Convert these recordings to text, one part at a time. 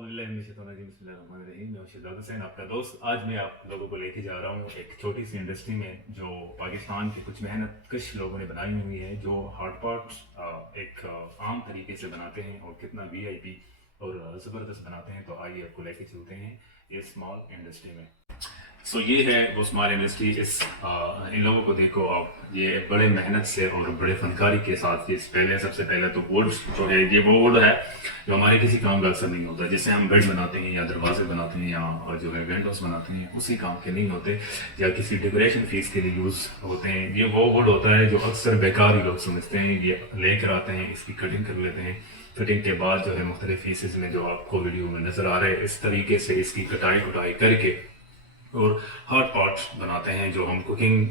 बिस्मिल्लाहिर्रहमानिर्रहीम। मैं शिजात हुसैन आपका दोस्त। आज मैं आप लोगों को लेके जा रहा हूँ एक छोटी सी इंडस्ट्री में जो पाकिस्तान के कुछ मेहनत कश लोगों ने बनाई हुई है, जो हार्ड पॉट एक आम तरीके से बनाते हैं और कितना वीआईपी और ज़बरदस्त बनाते हैं। तो आइए आपको लेके चलते हैं इस स्मॉल इंडस्ट्री में। ये है वो स्मॉल इंडस्ट्री। इन लोगों को देखो आप, ये बड़े मेहनत से और बड़े फनकारी के साथ ये सबसे पहले तो वुड जो है, ये वो वुड है जो हमारे किसी काम का अक्सर नहीं होता। जिससे हम बेड बनाते हैं या दरवाजे बनाते हैं या और जो है विंडोज बनाते हैं, उसी काम के नहीं होते या किसी डेकोरेशन फीस के लिए यूज़ होते हैं। ये वो वुड होता है जो अक्सर बेकार ही लोग समझते हैं। ये लेकर आते हैं, इसकी कटिंग कर लेते हैं। फिटिंग के बाद जो है मुख्तलिफ पीसेस में जो आपको वीडियो में नज़र आ रहे हैं, इस तरीके से इसकी कटाई करके और हॉट पॉट बनाते हैं। जो हम कुकिंग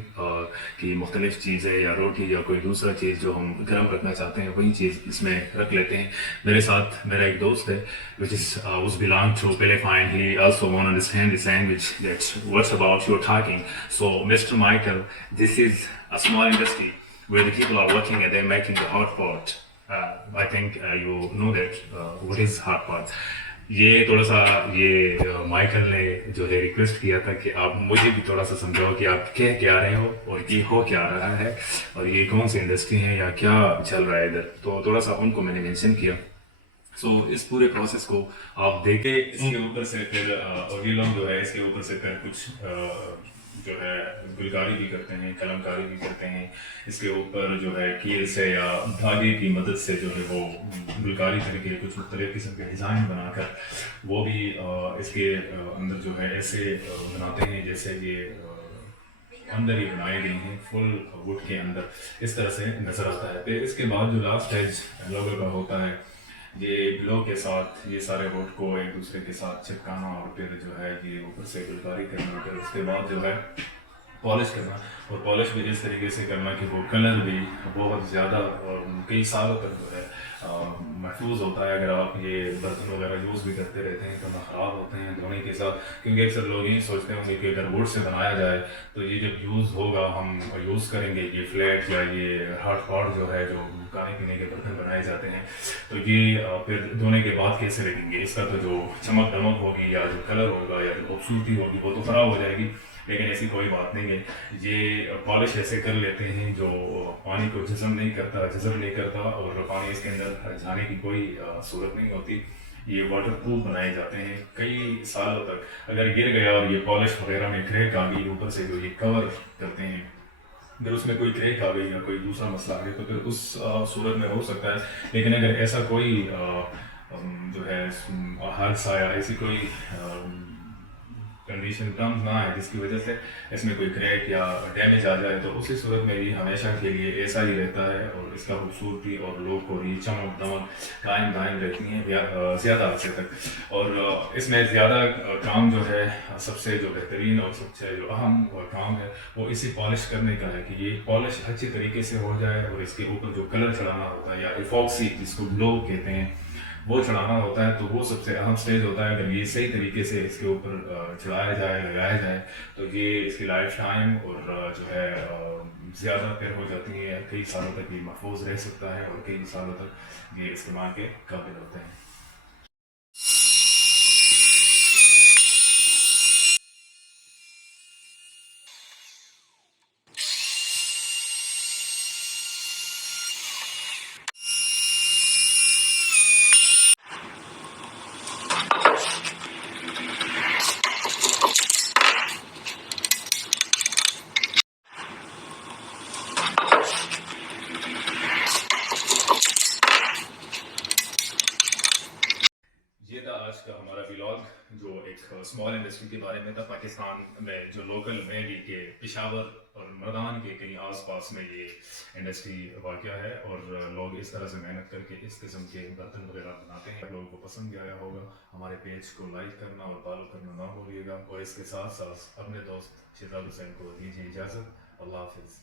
की मुख्तलिफ चीज़ें या रोटी या कोई दूसरा चीज़ जो हम गर्म रखना चाहते हैं, वही चीज़ इसमें रख लेते हैं। मेरे साथ मेरा एक दोस्त है which is was belong to Philippines. He also want to understand this language, that what's about your talking. So Mr. Michael, this is a small industry where the people are working and they're making the hot pot. I think you know that what is hot pot. ये थोड़ा सा Michael ने जो है request किया था कि आप मुझे भी थोड़ा सा समझाओ कि आप कह क्या रहे हो और ये हो क्या रहा है और ये कौन सी इंडस्ट्री है या क्या चल रहा है इधर। तो थोड़ा सा उनको मैंने मेंशन किया। इस पूरे प्रोसेस को आप देखें। इसके ऊपर से फिर और ये लोग जो है इसके ऊपर से फिर कुछ जो है गुलकारी भी करते हैं, कलमकारी भी करते हैं। इसके ऊपर जो है कील से या धागे की मदद से जो है वो गुलकारी करके कुछ मुख्तलिफ किस्म के डिज़ाइन बनाकर वो भी इसके अंदर जो है ऐसे बनाते हैं जैसे ये अंदर ही बनाए गए हैं फुल वुड के अंदर, इस तरह से नज़र आता है। फिर इसके बाद जो लास्ट स्टेज लोगों का होता है, ये ग्लो के साथ ये सारे वुड को एक दूसरे के साथ चिपकाना और फिर जो है ये ऊपर से गुलकारी करना। फिर उसके बाद जो है पॉलिश करना, और पॉलिश भी इस तरीके से करना कि वो कलर भी बहुत ज़्यादा कई सालों तक जो है महफूज होता है। अगर आप ये बर्तन वगैरह यूज़ भी करते रहते हैं तो ना ख़राब होते हैं धोने के साथ, क्योंकि अक्सर लोग यही सोचते होंगे कि अगर वुड से बनाया जाए तो ये जब यूज़ होगा, हम यूज़ करेंगे ये फ्लैट या ये हॉट पॉट जो है जो खाने पीने के बर्तन बनाए जाते हैं, तो ये फिर धोने के बाद कैसे लगेंगे। इसका तो जो चमक दमक होगी या जो कलर होगा या जो खूबसूरती होगी वो तो ख़राब हो जाएगी। लेकिन ऐसी कोई बात नहीं है। ये पॉलिश ऐसे कर लेते हैं जो पानी को जज़ब नहीं करता और पानी इसके अंदर जाने की कोई सूरत नहीं होती। ये वाटर प्रूफ बनाए जाते हैं कई सालों तक। अगर गिर गया और ये पॉलिश वगैरह में क्रैक आ गई, ऊपर से जो ये कवर करते हैं, अगर उसमें कोई क्रैक आ गई या कोई दूसरा मसला आ गया तो फिर उस सूरत में हो सकता है। लेकिन अगर ऐसा कोई जो है हादसा या ऐसी कोई कंडीशन कम ना है जिसकी वजह से इसमें कोई क्रैक या डैमेज आ जाए, तो उसी सूरत में ये हमेशा के लिए ऐसा ही रहता है और इसका खूबसूरती और लोग और ये चमक दमक कायम दायम रहती हैं ज़्यादा अरसे तक। और इसमें ज़्यादा काम जो है सबसे जो बेहतरीन और सबसे जो अहम काम है वो इसे पॉलिश करने का है कि ये पॉलिश अच्छी तरीके से हो जाए और इसके ऊपर जो कलर चढ़ाना होता है या इफॉक्सी जिसको ग्लो कहते हैं वो चढ़ाना होता है, तो वो सबसे अहम स्टेज होता है। अगर ये सही तरीके से इसके ऊपर चढ़ाया जाए, लगाया जाए, तो ये इसकी लाइफ टाइम और जो है ज़्यादा देर हो जाती है, कई सालों तक ये महफूज रह सकता है और कई सालों तक ये इस्तेमाल के काबिल होते हैं। ये था आज का हमारा व्लॉग जो एक स्मॉल इंडस्ट्री के बारे में था। पाकिस्तान में जो लोकल में भी के पेशावर और मैदान के कहीं आसपास में ये इंडस्ट्री वाक़या है और लोग इस तरह से मेहनत करके इस किस्म के बर्तन वगैरह बनाते हैं। लोगों को पसंद भी आया होगा। हमारे पेज को लाइक करना और फॉलो करना ना भूलिएगा और इसके साथ साथ अपने दोस्त शिजात हुसैन को दीजिए इजाज़त। अल्लाह हाफिज़।